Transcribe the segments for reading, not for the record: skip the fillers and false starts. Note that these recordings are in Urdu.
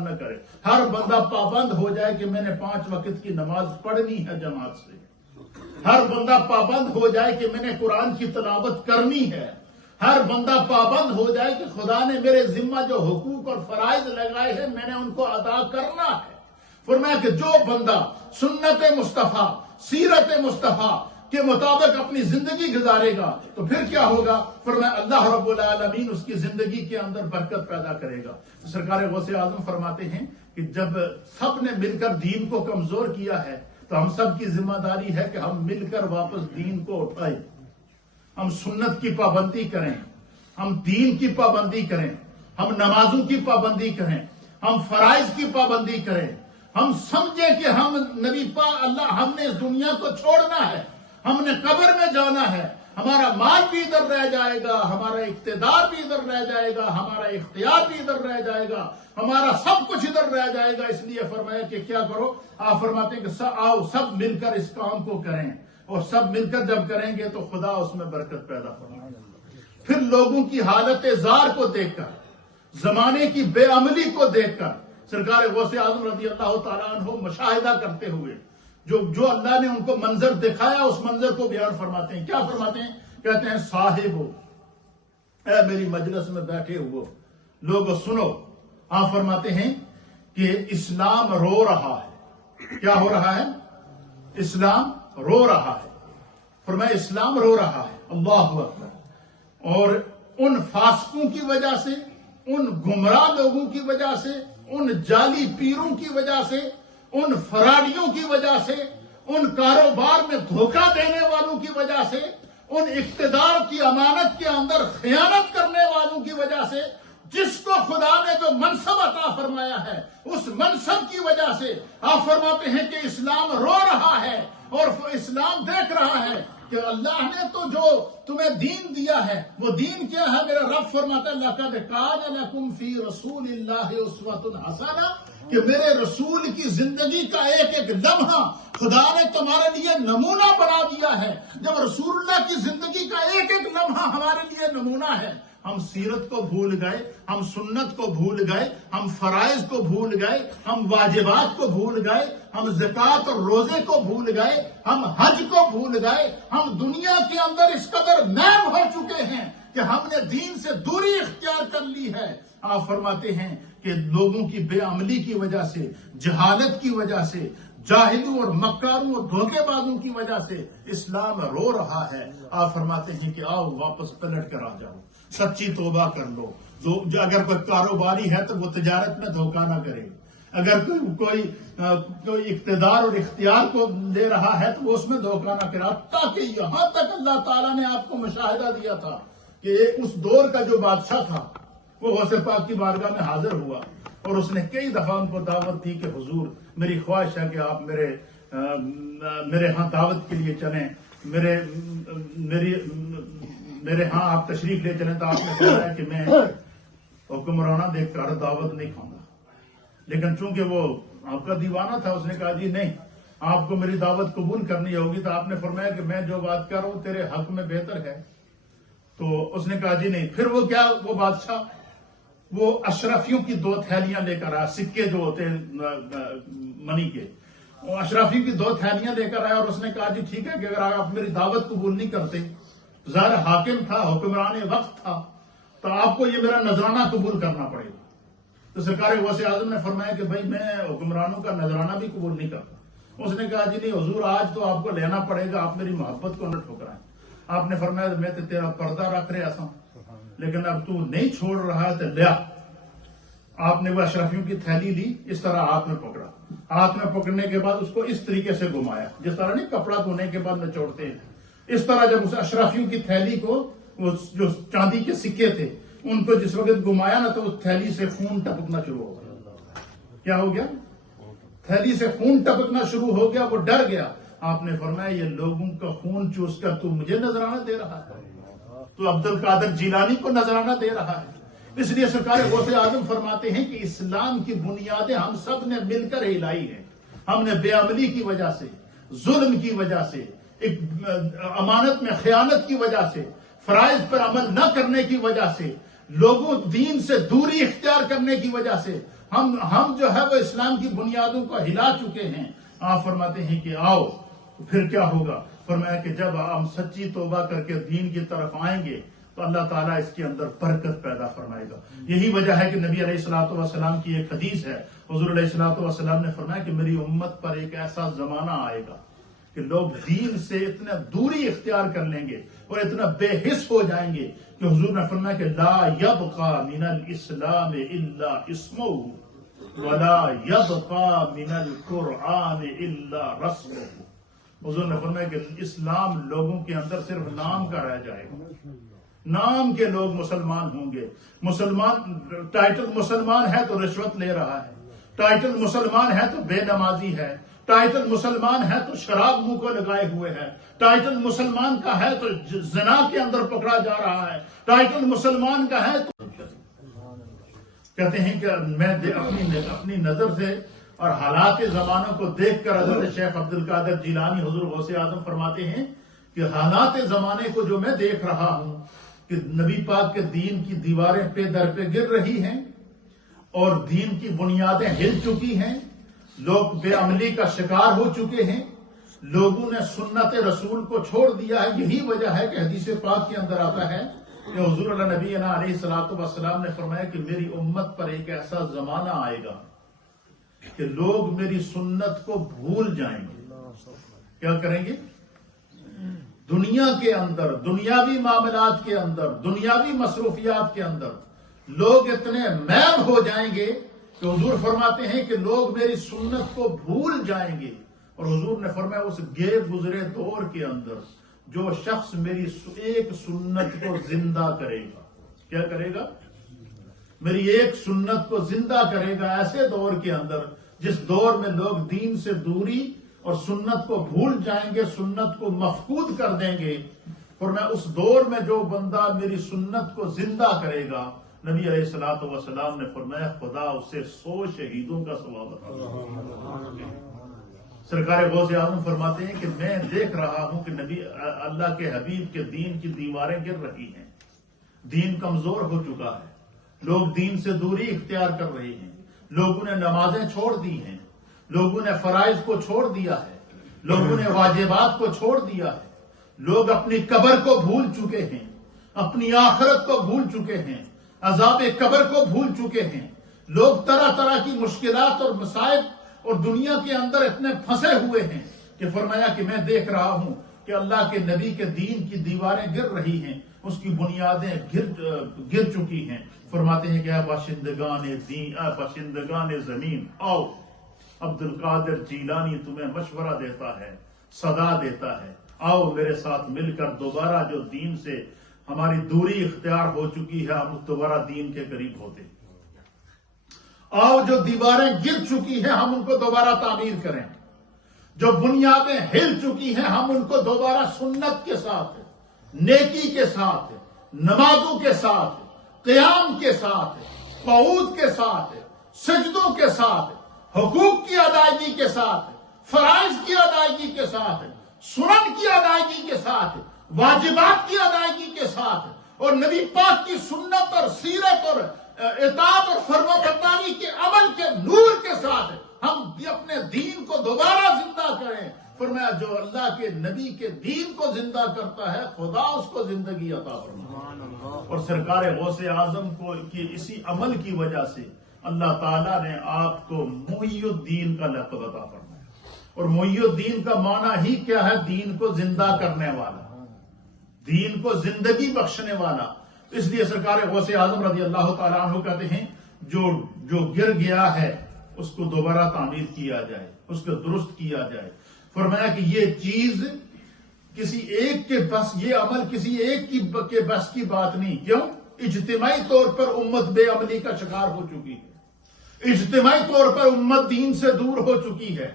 نہ کرے. ہر بندہ پابند ہو جائے کہ میں نے 5 وقت کی نماز پڑھنی ہے جماعت سے. ہر بندہ پابند ہو جائے کہ میں نے قرآن کی تلاوت کرنی ہے. ہر بندہ پابند ہو جائے کہ خدا نے میرے ذمہ جو حقوق اور فرائض لگائے ہیں میں نے ان کو ادا کرنا ہے. فرمایا کہ جو بندہ سنت مصطفیٰ سیرت مصطفیٰ کے مطابق اپنی زندگی گزارے گا تو پھر کیا ہوگا؟ فرمایا اللہ رب العالمین اس کی زندگی کے اندر برکت پیدا کرے گا. سرکار غوث اعظم فرماتے ہیں کہ جب سب نے مل کر دین کو کمزور کیا ہے تو ہم سب کی ذمہ داری ہے کہ ہم مل کر واپس دین کو اٹھائیں. ہم سنت کی پابندی کریں, ہم دین کی پابندی کریں, ہم نمازوں کی پابندی کریں, ہم فرائض کی پابندی کریں. ہم سمجھیں کہ ہم نبی ہم نے اس دنیا کو چھوڑنا ہے, ہم نے قبر میں جانا ہے. ہمارا مال بھی ادھر رہ جائے گا, ہمارا اقتدار بھی ادھر رہ جائے گا, ہمارا اختیار بھی ادھر رہ جائے گا, ہمارا سب کچھ ادھر رہ جائے گا. اس لیے فرمایا کہ کیا کرو؟ آپ فرماتے ہیں کہ آؤ سب مل کر اس کام کو کریں, اور سب مل کر جب کریں گے تو خدا اس میں برکت پیدا فرمائے گا. پھر لوگوں کی حالت زار کو دیکھ کر, زمانے کی بے عملی کو دیکھ کر سرکار غوث اعظم رضی اللہ تعالیٰ عنہ مشاہدہ کرتے ہوئے جو اللہ نے ان کو منظر دکھایا اس منظر کو بیان فرماتے ہیں. کیا فرماتے ہیں؟ کہتے ہیں صاحبو, اے میری مجلس میں بیٹھے ہوئے لوگوں سنو. آپ فرماتے ہیں کہ اسلام رو رہا ہے. کیا ہو رہا ہے؟ اسلام رو رہا ہے. فرمایا اسلام رو رہا ہے. اللہ اکبر. اور ان فاسقوں کی وجہ سے, ان گمراہ لوگوں کی وجہ سے, ان جعلی پیروں کی وجہ سے, ان فراڈیوں کی وجہ سے, ان کاروبار میں دھوکہ دینے والوں کی وجہ سے, ان اقتدار کی امانت کے اندر خیانت کرنے والوں کی وجہ سے, جس کو خدا نے جو منصب عطا فرمایا ہے اس منصب کی وجہ سے آپ فرماتے ہیں کہ اسلام رو رہا ہے. اور اسلام دیکھ رہا ہے کہ اللہ نے تو جو تمہیں دین دیا ہے وہ دین کیا ہے؟ میرا رب فرماتا ہے لَقَدْ كَانَ لَكُمْ فِي رَسُولِ اللَّهِ أُسْوَةٌ حَسَنَةٌ کہ میرے رسول کی زندگی کا ایک ایک لمحہ خدا نے تمہارے لیے نمونہ بنا دیا ہے. جب رسول اللہ کی زندگی کا ایک ایک لمحہ ہمارے لیے نمونہ ہے, ہم سیرت کو بھول گئے, ہم سنت کو بھول گئے, ہم فرائض کو بھول گئے, ہم واجبات کو بھول گئے, ہم زکوٰۃ اور روزے کو بھول گئے, ہم حج کو بھول گئے, ہم دنیا کے اندر اس قدر نیم ہو چکے ہیں کہ ہم نے دین سے دوری اختیار کر لی ہے. آپ فرماتے ہیں کہ لوگوں کی بے عملی کی وجہ سے, جہالت کی وجہ سے, جاہلوں اور مکاروں اور دھوکے بازوں کی وجہ سے اسلام رو رہا ہے. آپ فرماتے ہیں کہ آؤ واپس پلٹ کر آ جاؤ, سچی توبہ کر لو. اگر کوئی کاروباری ہے تو وہ تجارت میں دھوکہ نہ کرے. اگر کوئی اقتدار اور اختیار کو لے رہا ہے تو وہ اس میں دھوکہ نہ کرے. تاکہ یہاں تک اللہ تعالیٰ نے آپ کو مشاہدہ دیا تھا کہ اس دور کا جو بادشاہ تھا وہ غوث پاک کی بارگاہ میں حاضر ہوا اور اس نے کئی دفعہ ان کو دعوت دی کہ حضور میری خواہش ہے کہ آپ میرے ہاں دعوت کے لیے چلیں, میرے ہاں آپ تشریف لے چلیں. تو آپ نے کہا کہ میں حکمرانہ دیکھ کر دعوت نہیں کھاؤں گا. لیکن چونکہ وہ آپ کا دیوانہ تھا اس نے کہا جی نہیں, آپ کو میری دعوت قبول کرنی ہوگی. تو آپ نے فرمایا کہ میں جو بات کر رہا ہوں تیرے حق میں بہتر ہے. تو اس نے کہا جی نہیں. پھر وہ بادشاہ وہ اشرفیوں کی 2 تھیلیاں لے کر آیا, سکے جو ہوتے ہیں منی کے, وہ اشرفیوں کی 2 تھیلیاں لے کر آیا اور اس نے کہا جی ٹھیک ہے کہ اگر آپ میری دعوت قبول نہیں کرتے, ظاہر حاکم تھا, حکمران وقت تھا, تو آپ کو یہ میرا نذرانہ قبول کرنا پڑے گا. تو سرکار غوث اعظم نے فرمایا کہ بھائی میں حکمرانوں کا نذرانہ بھی قبول نہیں کرتا. اس نے کہا جی نہیں حضور آج تو آپ کو لینا پڑے گا, آپ میری محبت کو نہ ٹھکرائیں. آپ نے فرمایا میں تو تیرا پردہ رکھ رہا تھا لیکن اب تو نہیں چھوڑ رہا ہے تو لیا. آپ نے وہ اشرفیوں کی تھیلی لی, اس طرح ہاتھ میں پکڑا. ہاتھ میں پکڑنے کے بعد اس کو اس طریقے سے گھمایا جس طرح نہیں کپڑا دھونے کے بعد نچوڑتے ہیں. اس طرح جب اس اشرفیوں کی تھیلی کو, وہ جو چاندی کے سکے تھے ان کو جس وقت گھمایا نا تو اس تھیلی سے خون ٹپکنا شروع ہو گیا. کیا ہو گیا؟ تھیلی سے خون ٹپکنا شروع ہو گیا. وہ ڈر گیا. آپ نے فرمایا یہ لوگوں کا خون چوس کر تو مجھے نذرانہ دے رہا ہے, تو عبد القادر جیلانی کو نذرانہ دے رہا ہے. اس لیے سرکار غوث اعظم فرماتے ہیں کہ اسلام کی بنیادیں ہم سب نے مل کر ہلائی ہیں. ہم نے بے عملی کی وجہ سے, ظلم کی وجہ سے, امانت میں خیانت کی وجہ سے, فرائض پر عمل نہ کرنے کی وجہ سے, لوگوں دین سے دوری اختیار کرنے کی وجہ سے ہم جو ہے وہ اسلام کی بنیادوں کو ہلا چکے ہیں. آپ فرماتے ہیں کہ آؤ پھر کیا ہوگا؟ فرمایا کہ جب ہم سچی توبہ کر کے دین کی طرف آئیں گے تو اللہ تعالیٰ اس کے اندر برکت پیدا فرمائے گا. یہی وجہ ہے کہ نبی علیہ الصلوۃ والسلام کی ایک حدیث ہے. حضور علیہ الصلوۃ والسلام نے فرمایا کہ میری امت پر ایک ایسا زمانہ آئے گا کہ لوگ دین سے اتنا دوری اختیار کر لیں گے اور اتنا بے حس ہو جائیں گے کہ حضور نے فرمایا کہ لا یبقى من الاسلام الا اسمه ولا يبقى من القرآن الا رسمه. حضور نے فرمایا کہ اسلام لوگوں کے اندر صرف نام کا رہ جائے گا. نام کے لوگ مسلمان ہوں گے. ٹائٹل مسلمان ہے تو رشوت لے رہا ہے. ٹائٹل مسلمان ہے تو بے نمازی ہے. ٹائٹل مسلمان ہے تو شراب منہ کو لگائے ہوئے ہے. ٹائٹل مسلمان کا ہے تو زنا کے اندر پکڑا جا رہا ہے. ٹائٹل مسلمان کا ہے تو کہتے ہیں کہ میں اپنی نظر سے اور حالات زمانوں کو دیکھ کر حضرت شیخ عبد القادر جیلانی حضور غوث اعظم فرماتے ہیں کہ حالات زمانے کو جو میں دیکھ رہا ہوں کہ نبی پاک کے دین کی دیواریں پہ در پہ گر رہی ہیں اور دین کی بنیادیں ہل چکی ہیں. لوگ بے عملی کا شکار ہو چکے ہیں. لوگوں نے سنت رسول کو چھوڑ دیا ہے. یہی وجہ ہے کہ حدیث پاک کے اندر آتا ہے کہ حضور اللہ نبی علیہ الصلوۃ والسلام نے فرمایا کہ میری امت پر ایک ایسا زمانہ آئے گا کہ لوگ میری سنت کو بھول جائیں گے. کیا کریں گے؟ دنیا کے اندر، دنیاوی معاملات کے اندر، دنیاوی مصروفیات کے اندر لوگ اتنے میل ہو جائیں گے کہ حضور فرماتے ہیں کہ لوگ میری سنت کو بھول جائیں گے. اور حضور نے فرمایا اس گزرے دور کے اندر جو شخص میری ایک سنت کو زندہ کرے گا. کیا کرے گا؟ میری ایک سنت کو زندہ کرے گا. ایسے دور کے اندر جس دور میں لوگ دین سے دوری اور سنت کو بھول جائیں گے، سنت کو مفقود کر دیں گے. فرمایا اس دور میں جو بندہ میری سنت کو زندہ کرے گا، نبی علیہ الصلوۃ والسلام نے فرمایا خدا اسے 100 شہیدوں کا ثواب عطا کرے گا. سرکار غوث اعظم فرماتے ہیں کہ میں دیکھ رہا ہوں کہ نبی اللہ کے حبیب کے دین کی دیواریں گر رہی ہیں. دین کمزور ہو چکا ہے. لوگ دین سے دوری اختیار کر رہے ہیں. لوگوں نے نمازیں چھوڑ دی ہیں. لوگوں نے فرائض کو چھوڑ دیا ہے. لوگوں نے واجبات کو چھوڑ دیا ہے. لوگ اپنی قبر کو بھول چکے ہیں. اپنی آخرت کو بھول چکے ہیں. عذاب قبر کو بھول چکے ہیں. لوگ طرح طرح کی مشکلات اور مصائب اور دنیا کے اندر اتنے پھنسے ہوئے ہیں کہ فرمایا کہ میں دیکھ رہا ہوں کہ اللہ کے نبی کے دین کی دیواریں گر رہی ہیں. اس کی بنیادیں گر چکی ہیں. فرماتے ہیں کہ اے باشندگان دین، اے باشندگان زمین، آؤ عبد القادر جیلانی تمہیں مشورہ دیتا ہے، صدا دیتا ہے. آؤ میرے ساتھ مل کر دوبارہ جو دین سے ہماری دوری اختیار ہو چکی ہے ہم دوبارہ دین کے قریب ہوتے. آؤ جو دیواریں گر چکی ہیں ہم ان کو دوبارہ تعمیر کریں. جو بنیادیں ہل چکی ہیں ہم ان کو دوبارہ سنت کے ساتھ، نیکی کے ساتھ، نمازوں کے ساتھ، قیام کے ساتھ، قعود کے ساتھ، سجدوں کے ساتھ، حقوق کی ادائیگی کے ساتھ، فرائض کی ادائیگی کے ساتھ، سنن کی ادائیگی کے ساتھ، واجبات کی ادائیگی کے ساتھ، اور نبی پاک کی سنت اور سیرت اور اطاعت اور فرما برداری کے عمل کے نور کے ساتھ ہم اپنے دین کو دوبارہ زندہ کریں. فرمایا جو اللہ کے نبی کے دین کو زندہ کرتا ہے خدا اس کو زندگی عطا فرماتا. اور سرکار غوث اعظم کو کی اسی عمل کی وجہ سے اللہ تعالیٰ نے آپ کو محی الدین کا لقب عطا فرمایا. اور محی الدین کا معنی ہی کیا ہے؟ دین کو زندہ کرنے والا، دین کو زندگی بخشنے والا. اس لیے سرکار غوث اعظم رضی اللہ تعالیٰ عنہ کہتے ہیں جو گر گیا ہے اس کو دوبارہ تعمیر کیا جائے، اس کو درست کیا جائے. فرمایا کہ یہ چیز کسی ایک کے بس، یہ عمل کسی ایک کے بس کی بات نہیں. کیوں؟ اجتماعی طور پر امت بے عملی کا شکار ہو چکی ہے. اجتماعی طور پر امت دین سے دور ہو چکی ہے.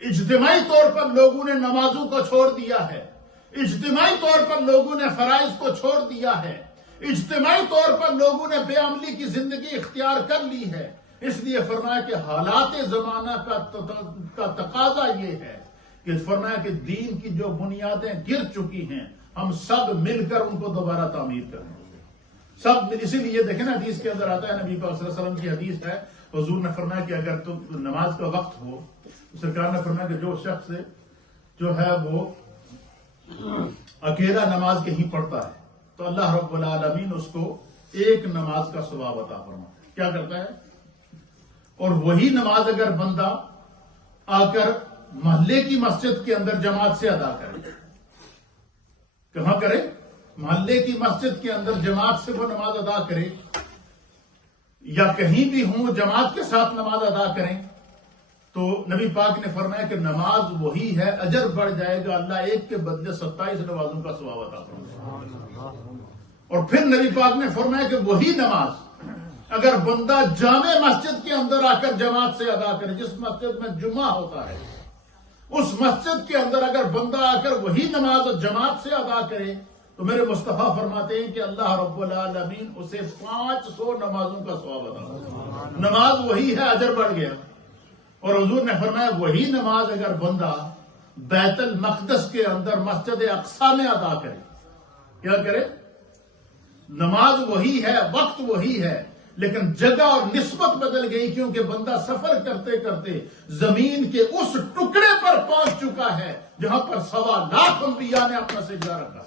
اجتماعی طور پر لوگوں نے نمازوں کو چھوڑ دیا ہے. اجتماعی طور پر لوگوں نے فرائض کو چھوڑ دیا ہے. اجتماعی طور پر لوگوں نے بے عملی کی زندگی اختیار کر لی ہے. اس لیے فرمایا کہ حالات زمانہ کا تقاضا یہ ہے کہ فرمایا کہ دین کی جو بنیادیں گر چکی ہیں ہم سب مل کر ان کو دوبارہ تعمیر کریں. سب اسی لیے دیکھیں نا حدیث کے اندر آتا ہے، نبی پاک صلی اللہ علیہ وسلم کی حدیث ہے، حضور نے فرمایا کہ اگر تو نماز کا وقت ہو تو سرکار نے فرمایا کہ جو شخص جو ہے وہ اکیلا نماز کہیں پڑھتا ہے تو اللہ رب العالمین اس کو ایک نماز کا ثواب عطا فرماتا ہے. کیا کرتا ہے؟ اور وہی نماز اگر بندہ آ کر محلے کی مسجد کے اندر جماعت سے ادا کرے. کہاں کرے؟ محلے کی مسجد کے اندر جماعت سے وہ نماز ادا کرے، یا کہیں بھی ہوں جماعت کے ساتھ نماز ادا کریں، تو نبی پاک نے فرمایا کہ نماز وہی ہے، اجر بڑھ جائے گا، اللہ ایک کے بدلے 27 نمازوں کا ثواب عطا فرمائے. اور پھر نبی پاک نے فرمایا کہ وہی نماز اگر بندہ جامع مسجد کے اندر آ کر جماعت سے ادا کرے، جس مسجد میں جمعہ ہوتا ہے اس مسجد کے اندر اگر بندہ آ کر وہی نماز جماعت سے ادا کرے تو میرے مصطفیٰ فرماتے ہیں کہ اللہ رب العالمین اسے 500 نمازوں کا ثواب عطا فرمائے. نماز وہی ہے، اجر بڑھ گیا. اور حضور نے فرمایا وہی نماز اگر بندہ بیت المقدس کے اندر مسجد اقصی میں ادا کرے، کیا کرے؟ نماز وہی ہے، وقت وہی ہے، لیکن جگہ اور نسبت بدل گئی، کیونکہ بندہ سفر کرتے کرتے زمین کے اس ٹکڑے پر پہنچ چکا ہے جہاں پر 1.25 لاکھ انبیاء نے اپنا سجدہ رکھا.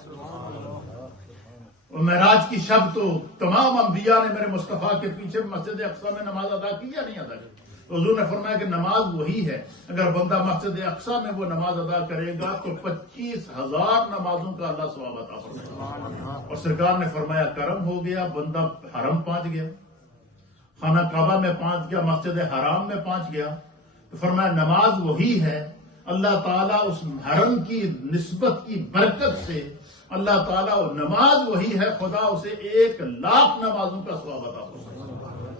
اور معراج کی شب تو تمام انبیاء نے میرے مصطفیٰ کے پیچھے مسجد اقصی میں نماز ادا کی یا نہیں ادا کی؟ حضور نے فرمایا کہ نماز وہی ہے، اگر بندہ مسجد اقصی میں وہ نماز ادا کرے گا تو 25,000 نمازوں کا اللہ ثواب عطا فرمائے گا. اور سرکار نے فرمایا کرم ہو گیا، بندہ حرم پہنچ گیا، خانہ کعبہ میں پہنچ گیا، مسجد حرام میں پہنچ گیا. تو فرمایا نماز وہی ہے، اللہ تعالیٰ اس حرم کی نسبت کی برکت سے اللہ تعالیٰ نماز وہی ہے، خدا اسے 1,00,000 نمازوں کا ثواب عطا فرمائے.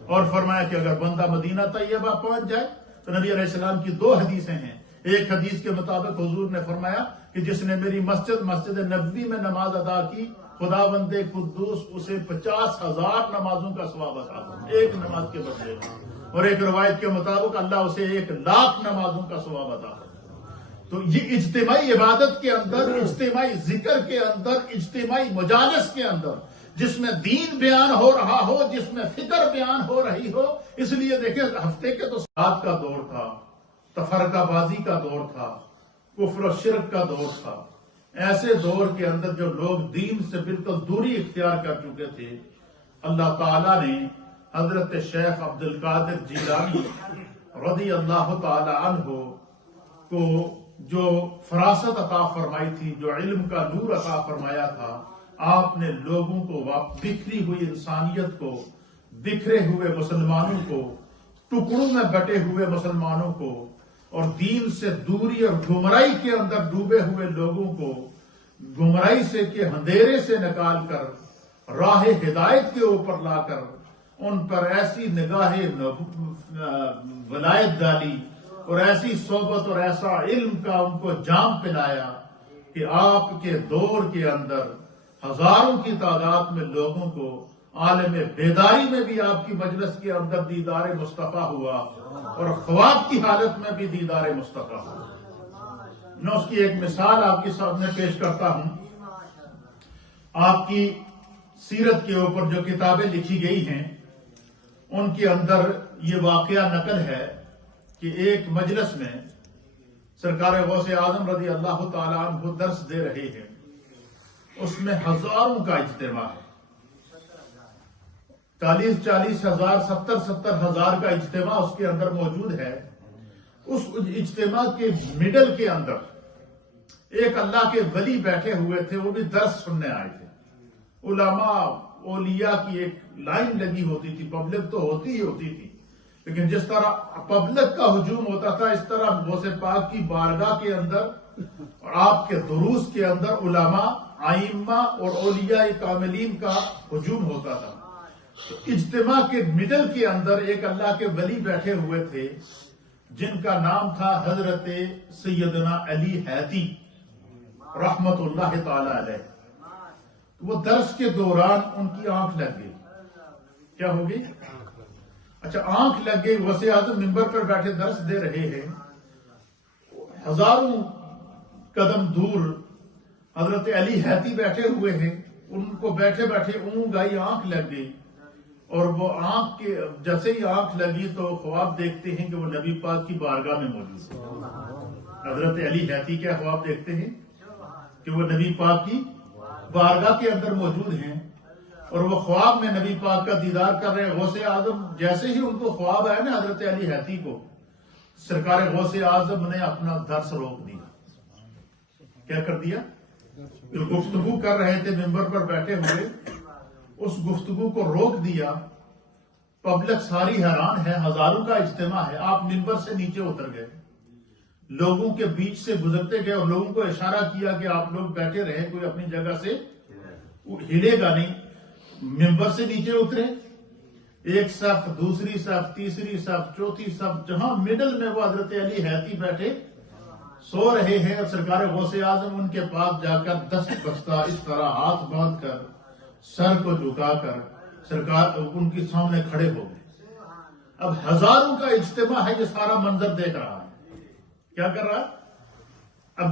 اور فرمایا کہ اگر بندہ مدینہ طیبہ پہنچ جائے تو نبی علیہ السلام کی 2 حدیثیں ہیں. ایک حدیث کے مطابق حضور نے فرمایا کہ جس نے میری مسجد نبوی میں نماز ادا کی، خدا بند قدوس اسے 50,000 نمازوں کا ثواب عطا فرمائے، ایک نماز کے بدلے. اور ایک روایت کے مطابق اللہ اسے 1,00,000 نمازوں کا ثواب عطا فرمائے. تو یہ اجتماعی عبادت کے اندر، اجتماعی ذکر کے اندر، اجتماعی مجالس کے اندر، جس میں دین بیان ہو رہا ہو، جس میں فکر بیان ہو رہی ہو. اس لیے دیکھیں ہفتے کے تو سات کا دور تھا، تفرقہ بازی کا دور تھا، کفر و شرک کا دور تھا. ایسے دور کے اندر جو لوگ دین سے بالکل دوری اختیار کر چکے تھے، اللہ تعالیٰ نے حضرت شیخ عبد القادر جیلانی رضی اللہ تعالی عنہ کو جو فراست عطا فرمائی تھی، جو علم کا نور عطا فرمایا تھا، آپ نے لوگوں کو، بکھری ہوئی انسانیت کو، بکھرے ہوئے مسلمانوں کو، ٹکڑوں میں بٹے ہوئے مسلمانوں کو، اور دین سے دوری اور گمراہی کے اندر ڈوبے ہوئے لوگوں کو گمراہی سے کے اندھیرے سے نکال کر راہ ہدایت کے اوپر لا کر ان پر ایسی نگاہ ولایت ڈالی اور ایسی صحبت اور ایسا علم کا ان کو جام پلایا کہ آپ کے دور کے اندر ہزاروں کی تعداد میں لوگوں کو عالم بیداری میں بھی آپ کی مجلس کے اندر دیدار مصطفیٰ ہوا اور خواب کی حالت میں بھی دیدار مصطفیٰ ہوا. میں اس کی ایک مثال آپ کے سامنے پیش کرتا ہوں. آپ کی سیرت کے اوپر جو کتابیں لکھی گئی ہیں ان کے اندر یہ واقعہ نقل ہے کہ ایک مجلس میں سرکار غوث اعظم رضی اللہ تعالیٰ عنہ درس دے رہے ہیں. اس میں ہزاروں کا اجتماع ہے، 40,000 70,000 کا اجتماع اس کے اندر موجود ہے. اس اجتماع کے مڈل کے اندر ایک اللہ کے ولی بیٹھے ہوئے تھے، وہ بھی درس سننے آئے تھے. علماء اولیاء کی ایک لائن لگی ہوتی تھی، پبلک تو ہوتی ہی ہوتی تھی، لیکن جس طرح پبلک کا ہجوم ہوتا تھا اس طرح غوث پاک کی بارگاہ کے اندر اور آپ کے دروس کے اندر علماء، ائمہ اور اولیاء کاملین کا ہجوم ہوتا تھا. اجتماع کے مڈل کے اندر ایک اللہ کے ولی بیٹھے ہوئے تھے جن کا نام تھا حضرت سیدنا علی حیتی رحمت اللہ تعالی علیہ. وہ درس کے دوران ان کی آنکھ لگ گئی. کیا ہوگی؟ اچھا، آنکھ لگ گئی. غوث اعظم منبر پر بیٹھے درس دے رہے ہیں، ہزاروں قدم دور حضرت علی حیتی بیٹھے ہوئے ہیں. ان کو بیٹھے بیٹھے اونگ آئی، آنکھ لگ گئی اور وہ آنکھ کے جیسے ہی آنکھ لگی تو خواب دیکھتے ہیں کہ وہ نبی پاک کی بارگاہ میں موجود ہے۔ حضرت علی حیتی کیا خواب دیکھتے ہیں کہ وہ نبی پاک کی بارگاہ کے اندر موجود ہیں، اور وہ خواب میں نبی پاک کا دیدار کر رہے ہیں۔ غوث اعظم جیسے ہی ان کو خواب آیا نا حضرت علی حیتی کو، سرکار غوث اعظم نے اپنا درس روک دیا۔ کیا کر دیا؟ جو گفتگو کر رہے تھے ممبر پر بیٹھے ہوئے، اس گفتگو کو روک دیا۔ پبلک ساری حیران ہے، ہزاروں کا اجتماع ہے، آپ ممبر سے نیچے اتر گئے، لوگوں کے بیچ سے گزرتے گئے اور لوگوں کو اشارہ کیا کہ آپ لوگ بیٹھے رہیں، کوئی اپنی جگہ سے ہلے گا نہیں۔ ممبر سے نیچے اترے، ایک صف، دوسری صف، تیسری صف، چوتھی صف، جہاں مڈل میں وہ حضرت علی حیتی بیٹھے سو رہے ہیں، اور سرکار غوث اعظم ان کے پاس جا کر دست بستہ اس طرح ہاتھ باندھ کر سر کو جھکا کر سرکار ان کے سامنے کھڑے ہو گئے۔ اب ہزاروں کا اجتماع ہے، یہ سارا منظر دیکھ رہا ہے، کیا کر رہا ہے؟ اب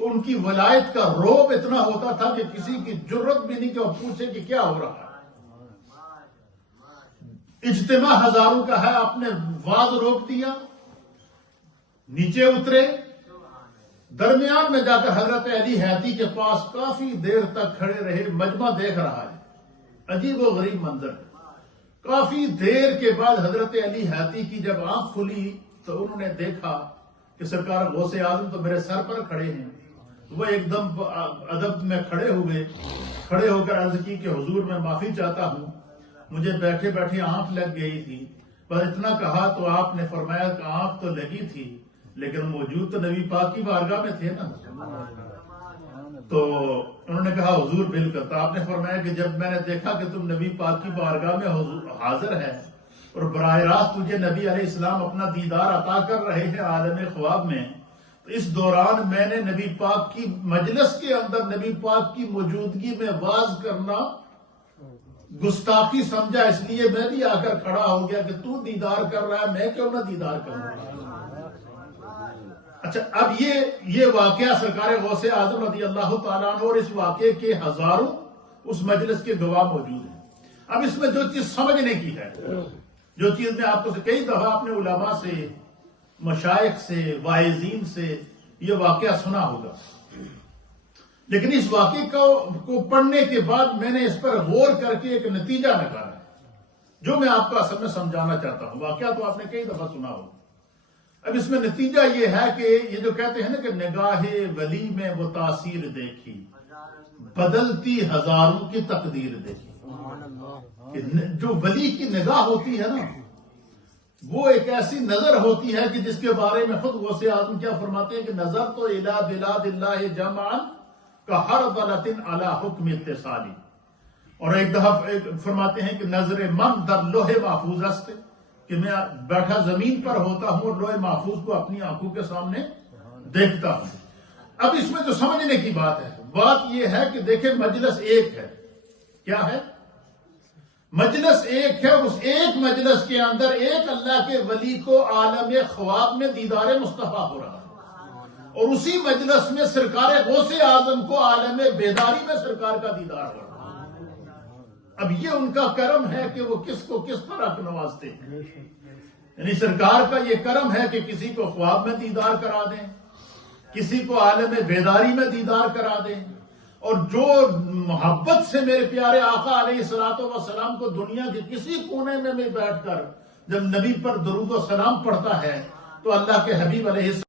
ان کی ولایت کا روب اتنا ہوتا تھا کہ کسی کی جرت بھی نہیں کہ وہ پوچھے کہ کیا ہو رہا ہے۔ اجتماع ہزاروں کا ہے، آپ نے واز روک دیا، نیچے اترے، درمیان میں جا کر حضرت علی حیتی کے پاس کافی دیر تک کھڑے رہے، مجمع دیکھ رہا ہے، عجیب و غریب منظر ہے۔ کافی دیر کے بعد حضرت علی حیتی کی جب آنکھ کھلی تو انہوں نے دیکھا کہ سرکار غوث اعظم تو میرے سر پر کھڑے ہیں۔ وہ ایک دم ادب میں کھڑے ہو کر عرض کی کہ حضور میں معافی چاہتا ہوں، مجھے بیٹھے بیٹھے آنکھ لگ گئی تھی، پر اتنا کہا تو آپ نے فرمایا کہ آنکھ تو لگی تھی لیکن موجود تو نبی پاک کی بارگاہ میں تھے نا۔ تو انہوں نے کہا حضور بالکل، تو آپ نے فرمایا کہ جب میں نے دیکھا کہ تم نبی پاک کی بارگاہ میں حاضر ہے اور براہ راست تجھے نبی علیہ السلام اپنا دیدار عطا کر رہے ہیں عالم خواب میں، تو اس دوران میں نے نبی پاک کی مجلس کے اندر نبی پاک کی موجودگی میں واز کرنا گستاخی سمجھا، اس لیے میں بھی آ کر کھڑا ہو گیا کہ تو دیدار کر رہا ہے، میں کیوں نہ دیدار کروں۔ اچھا، اب یہ واقعہ سرکار غوث اعظم رضی اللہ تعالیٰ عنہ اور اس واقعے کے ہزاروں اس مجلس کے گواہ موجود ہیں۔ اب اس میں جو چیز سمجھنے کی ہے، جو چیز میں آپ کو کئی دفعہ اپنے علماء سے، مشائخ سے، واعظین سے یہ واقعہ سنا ہوگا، لیکن اس واقعے کو پڑھنے کے بعد میں نے اس پر غور کر کے ایک نتیجہ نکالا ہے جو میں آپ کو اصل میں سمجھانا چاہتا ہوں۔ واقعہ تو آپ نے کئی دفعہ سنا ہوگا، اب اس میں نتیجہ یہ ہے کہ یہ جو کہتے ہیں نا کہ نگاہ ولی میں وہ تاثیر دیکھی، بدلتی ہزاروں کی تقدیر دیکھی۔ جو ولی کی نگاہ ہوتی ہے نا، وہ ایک ایسی نظر ہوتی ہے کہ جس کے بارے میں خود غوث اعظم کیا فرماتے ہیں کہ نظر تو الی بلاد اللہ جمعا کا ہر غلط علی حکم اتصالی، اور ایک دفعہ فرماتے ہیں کہ نظر من در لوح محفوظ است، کہ میں بیٹھا زمین پر ہوتا ہوں اور لوح محفوظ کو اپنی آنکھوں کے سامنے دیکھتا ہوں۔ اب اس میں جو سمجھنے کی بات ہے، بات یہ ہے کہ دیکھیں مجلس ایک ہے، کیا ہے؟ مجلس ایک ہے، اس ایک مجلس کے اندر ایک اللہ کے ولی کو عالم خواب میں دیدار مصطفیٰ ہو رہا ہے، اور اسی مجلس میں سرکار غوث اعظم کو عالم بیداری میں سرکار کا دیدار ہو رہا ہے۔ اب یہ ان کا کرم ہے کہ وہ کس کو کس طرح نوازتے ہیں، یعنی سرکار کا یہ کرم ہے کہ کسی کو خواب میں دیدار کرا دیں، کسی کو عالم بیداری میں دیدار کرا دیں، اور جو محبت سے میرے پیارے آقا علیہ الصلوۃ والسلام کو دنیا کے کسی کونے میں بیٹھ کر جب نبی پر درود و سلام پڑھتا ہے تو اللہ کے حبیب علیہ السلام